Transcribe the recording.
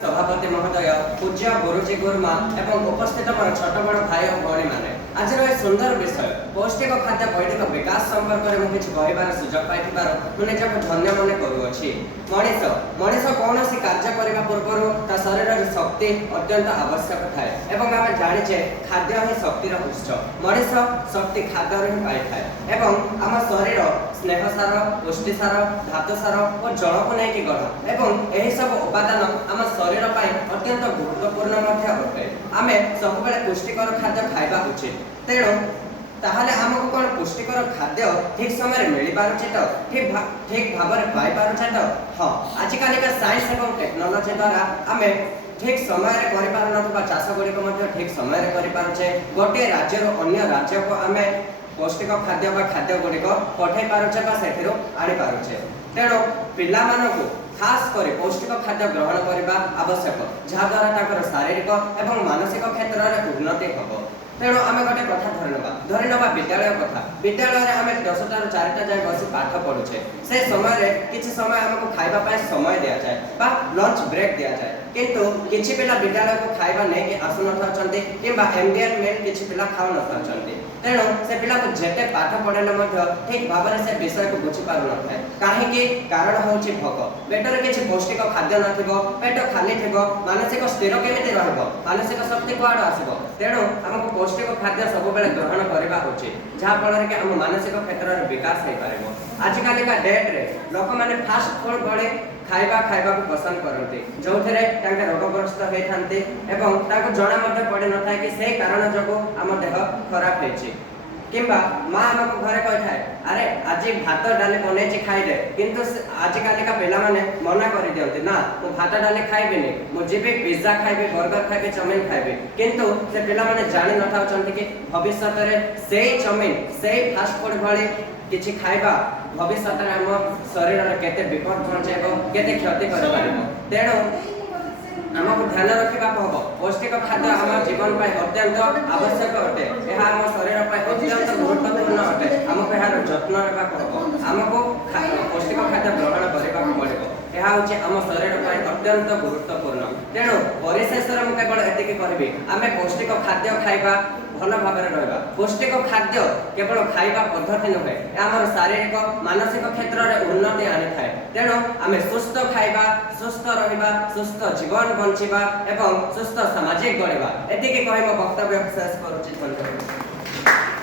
सभापति महोदय पूज्य गुरुजी गुरुमा एवं उपस्थित मोर छोट बड़ भाई और भौणी माने आज सुंदर विषय पौष्टिक खाद्य बौद्धिक विकास संपर्क में किसी कहबार सुजोग पाइबार मुझे निजक धन्य मन करुअछि। मनीष मनीष कौन कार्य करने पूर्व ता शरीर शक्ति अत्यंत आवश्यक थाए एवं आम जाचे खाद्य ही शक्तिर उत्स। मनीष शक्ति खाद्य ही पाई थाए एवं आम शरीर स्नेहसार पुष्टिसार धातुसार और जल को लेकिन गढ़ एवं यही सब उपादान आम शरीर अत्यंत गुरुत्वपूर्ण अटे। आम सब पुष्टिकर खाद्य खाइबा उचित। तेणु ताहले आमको कौन पुष्टिकर खाद्य ठीक समय मिल पारुचे तो ठीक भाव में पाई पारुचे तो हाँ आजिकल का साइंस एवं टेक्नोलोजी द्वारा आम ठीक समय कर पार चाष गुड़िक ठीक समय करें गोटे राज्य अन्य राज्य को आम पौष्टिक खाद्य खाद्य गुड़िक पठे पारुचे आनी पारुचे। तेणु पिला खास कर पौष्टिक खाद्य ग्रहण करने आवश्यक जहाद्वारा शारीरिक और मानसिक क्षेत्र में उन्नति हम। तेणु आम गोटे कथा धरी ना विद्यालय कथा विद्यालय में आम 10टा ରୁ 4टा जाए बस पाठ पढ़ुचे से समय किसी समय आमको खाइबा समय दि जाए बा लंच ब्रेक दि जाए किंतु किछि पिला विद्यालय को खाइबा नहीं आसु नथाचंती किंबा एमडीएल मेल किछि पिला खाउ नथाचंती। तेणु से पिला को जेते पाठ पढ़ेले मध्य ठीक भाव में से विषय को बुझी पारु नथाय काहेकि कारण होछि भोक पेटर किछि पौष्टिक खाद्य नथिबो पेट खाली थिबो मानसिक स्थिर केमिति रहबो मानसिक शक्ति कुआड आसीबो। तेणु हमको पौष्टिक खाद्य सब बेले ग्रहण करबा उचित जहा फल रे हम मानसिक क्षेत्र में विकास हो पारिबो। आजिकल का डेट रे लोक माने फास्ट फूड बड़े खाइबा को पसंद करते जो थे रोगग्रस्त होते जना पड़े न था कि से कारण जो आम देह खराब हो किंबा माँ आमको घरे कही थाए अरे आज भात डाली बनई खाइदे किंतु आजिकल का पिला माने मना कर दियंती ना मु भात डाली खाइबिनी मु जीबी पिज्जा खाइबी बर्गर खाइबी चाउमिन खाइबी किंतु से पिला माने जानि न थाउचंती कि भविष्य में से चाउमिन से फास्ट फूड भली किछि खाइबा भविष्य में आम शरीर में केते विपद पहुंचेबो केते क्षति कर पारिबो। तेणु आमको ध्यान रखा हम पौष्टिक खाद्य आम जीवन पर अत्यंत आवश्यक अटे यह आम शरीर पर अत्यंत गुरुत्वपूर्ण अटे आमको यार जत्न रखा आमको पौष्टिक खाद्य ग्रहण करने पड़ो यह हूँ आम शरीर पर अत्यंत गुरुत्वपूर्ण। तेणु परिशेष मुझे केवल एतिक कहबी आम पौष्टिक खाद्य खाइबा भल भाव में रहा पौष्टिक खाद्य केवल खाइबा पद्धति नुहे आम शारीरिक मानसिक क्षेत्र में उन्नति आनी थाए। तेणु आम सुस्थ खाइबा सुस्थ रहिबा सुस्थ जीवन बंचिबा एवं सुस्थ सामाजिक गढ़ा एतिक कहि मो वक्तव्य शेष करुछि।